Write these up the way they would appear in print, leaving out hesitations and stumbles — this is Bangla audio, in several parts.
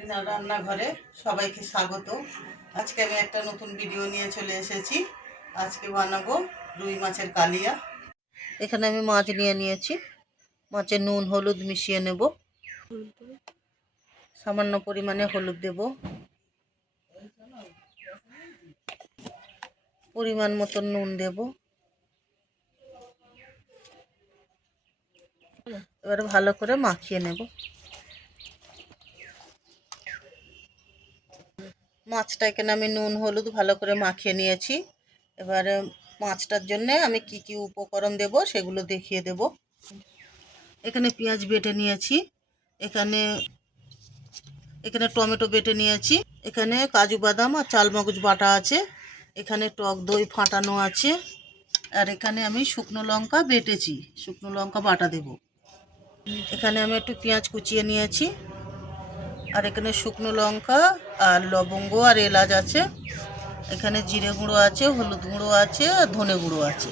রিনার রান্নাঘরে সবাইকে স্বাগত। আজকে আমি একটা নতুন ভিডিও নিয়ে চলে এসেছি। আজকে বানাবো রুই মাছের কালিয়া। এখানে আমি মাছ নিয়ে নিয়েছি। মাছে নুন হলুদ মিশিয়ে নেব। সামান্য পরিমাণে হলুদ দেব, পরিমাণ মতন নুন দেব। এবারে ভালো করে মাখিয়ে নেব। মাছটা এখানে আমি নুন হলুদ ভালো করে মাখিয়ে নিয়েছি। এবারে মাছটার জন্য আমি কি কি উপকরণ দেব সেগুলো দেখিয়ে দেব। এখানে পেঁয়াজ বেটে নিয়েছি, এখানে টমেটো বেটে নিয়েছি, এখানে কাজু বাদাম আর চালমগজ বাটা আছে, এখানে টক দই ফাটানো আছে, আর এখানে আমি শুকনো লঙ্কা বেটেছি, শুকনো লঙ্কা বাটা দেব। এখানে আমি একটু পেঁয়াজ কুচিয়ে নিয়েছি, আর এখানে শুকনো লঙ্কা আর লবঙ্গ আর এলাচ আছে, এখানে জিরে গুঁড়ো আছে, হলুদ গুঁড়ো আছে আর ধনে গুঁড়ো আছে।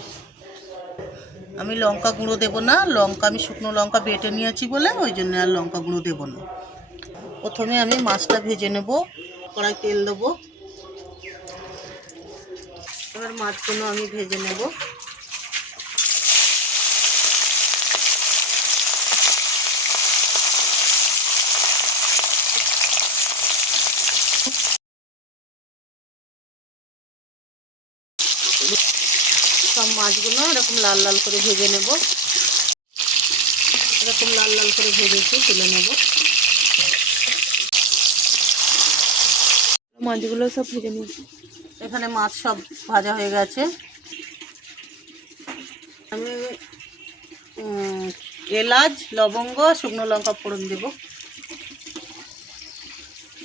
আমি লঙ্কা গুঁড়ো দেবো না, লঙ্কা আমি শুকনো লঙ্কা বেটে নিয়েছি বলে ওই জন্য আর লঙ্কা গুঁড়ো দেবো না। প্রথমে আমি মাছটা ভেজে নেব। কড়াই তেল দেবো, এবার মাছগুলো আমি ভেজে নেব। সব মাছগুলো এরকম লাল লাল করে ভেজে নেব। এরকম লাল লাল করে ভেজেছি, তুলে নেব। মাছগুলো সব ভেজে নিয়েছি। এখানে মাছ সব ভাজা হয়ে গেছে। আমি এলাচ লবঙ্গ শুকনো লঙ্কা ফোড়ন দেব,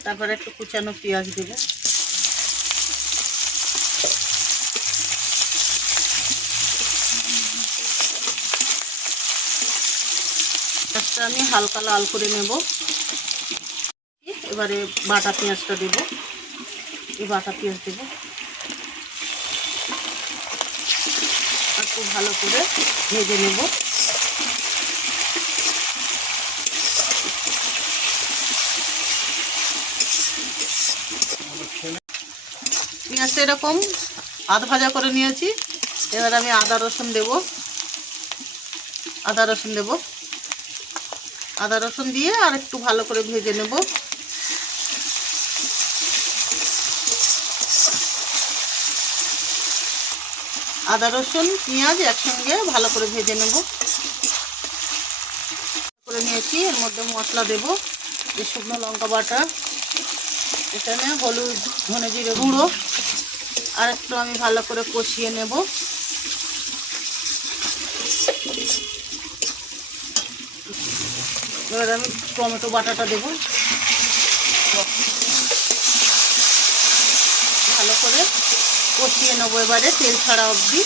তারপরে একটু কুচানো পেঁয়াজ দেব। পেঁয়াজটা আমি হালকা লাল করে নেব। এবারে বাটা পেঁয়াজটা দেব, এই বাটা পেঁয়াজ দেব, আর খুব ভালো করে ভেজে নেব। পেঁয়াজটা এরকম আধ ভাজা করে নিয়েছি। এবার আমি আদা রসুন দেব, আদা রসুন দিয়ে আর একটু ভালো করে ভেজে নেব। আদা রসুন পেঁয়াজ একসঙ্গে ভালো করে ভেজে নেব। করে নিয়েছি, এর মধ্যে মশলা দেব। এই শুকনো লঙ্কা বাটা, এখানে হলুদ ধনে জিরে গুঁড়ো, আর একটু আমি ভালো করে কষিয়ে নেব। এবার আমি টমেটো বাটাটা দেব, ভালো করে কষিয়ে নেবো এবারে তেল ছাড়া অবধি।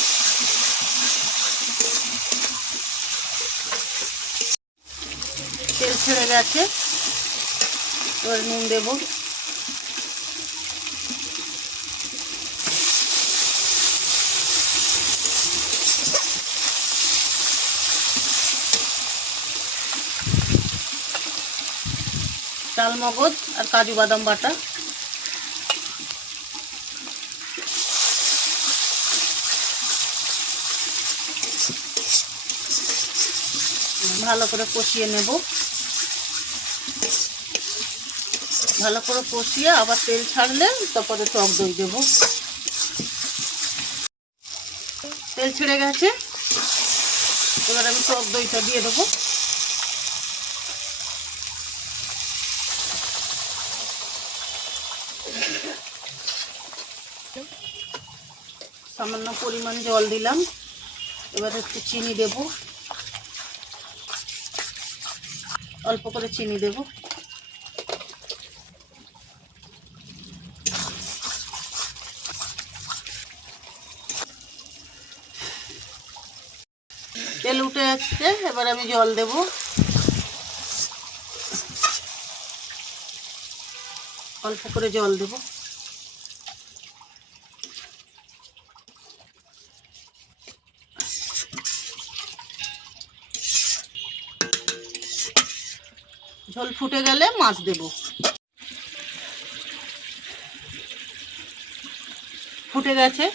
তেল ছেড়ে গেছে, এবার নুন দেব, চালমগজ আর কাজু বাদাম বাটা, ভালো করে কষিয়ে নেব। ভালো করে কষিয়ে আবার তেল ছাড়লে তারপরে টক দই দেব। তেল ছেড়ে গেছে, এবার আমি টক দইটা দিয়ে দেবো। সামান্য পরিমাণ জল দিলাম, এবার একটু চিনি দেব, অল্প করে চিনি দেব। তেল উঠে আসছে, এবার আমি জল দেব। অল্প করে জল দেব। ঝোল ফুটে গেলে মাছ দেব। ফুটে গেছে,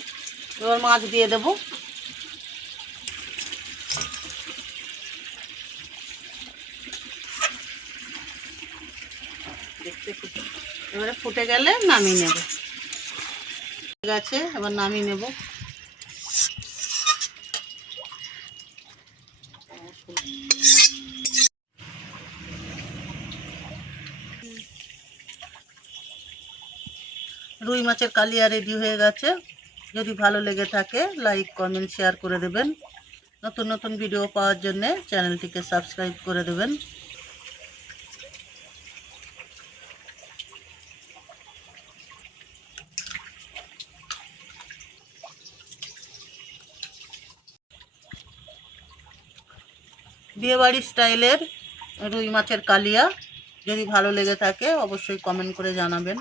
এবার মাছ দিয়ে দেব। এবারে ফুটে গেলে নামিয়ে নেব। ঠিক আছে, এবার নামিয়ে নেব। রুই মাছের কালিয়া রেডি হয়ে গেছে। যদি ভালো লেগে থাকে লাইক কমেন্ট শেয়ার করে দেবেন। নতুন নতুন ভিডিও পাওয়ার জন্যে চ্যানেলটিকে সাবস্ক্রাইব করে দেবেন। বিয়েবাড়ি স্টাইলের রুই মাছের কালিয়া যদি ভালো লেগে থাকে অবশ্যই কমেন্ট করে জানাবেন।